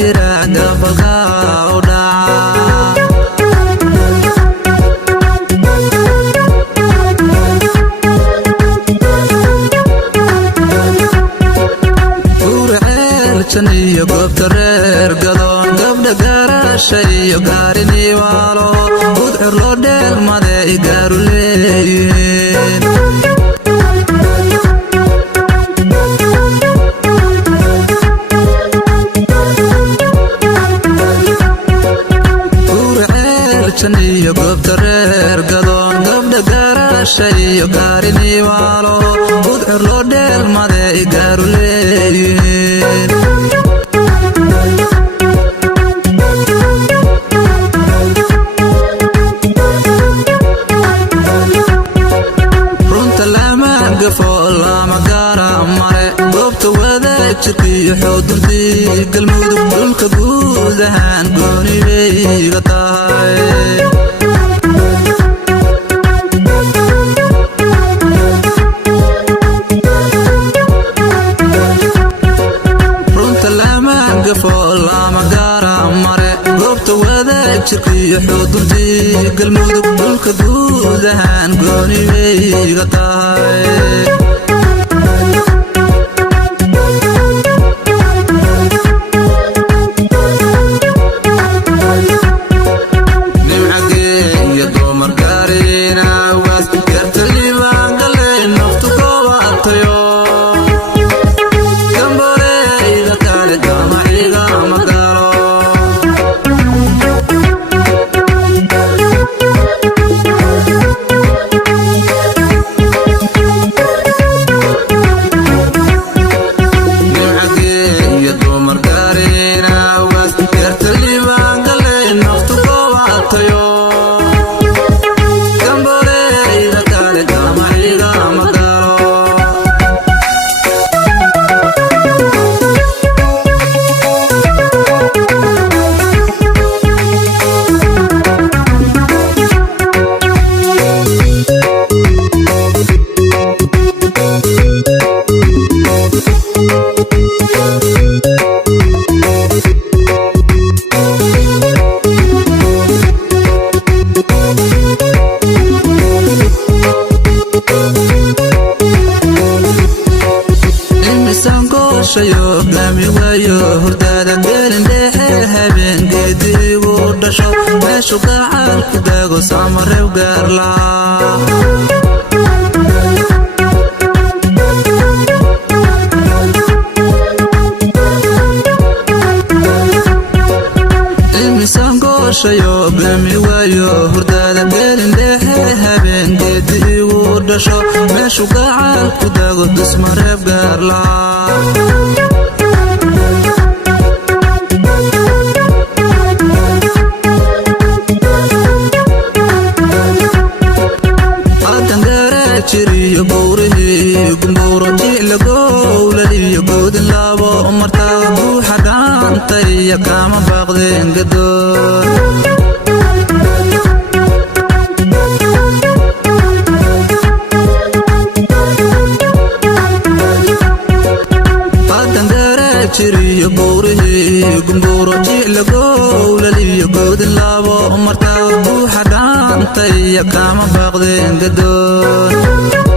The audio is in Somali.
yiraahdo balka u dhaca iyo goobta reer gadoon gabdha gaarashay gaarini waalo udcur loo dheelmade igaaru leeyihiin urceeljan iyo goobta reer gadoon gabdha gaarashay gaarini waalo udcur loo dheelmade igaaru leeyihiin lama gaara mare goobta wadaajirkiiyo xoodurtii galmudug dhulka guud ahaan gooni bayga tahay runta lama gafo lama gaara mare goobta wadaajirkiiyo xoodurtii galmudug dhulka guud ahaan gooni bayga tahay gami wayo hurdada gelin dhexe habeengeediigu dhasho meeshu gacal ku daago samarew gaarlaa imisan gooshayo gami wayo hurdada gelin dhexe habeengeediigu dhasho meeshu gacal ku daago samarew gaarlaa jiriyo buurihii gumbuuro ticlagowlaliyo goodin laabo martaa buuxa dhaantay kama baaqdeen gadoon jiriyo buurihii gumbuuro ticlagowlaliyo goodin laabo martaa buuxa dhaantay kama baaqdeen gadoon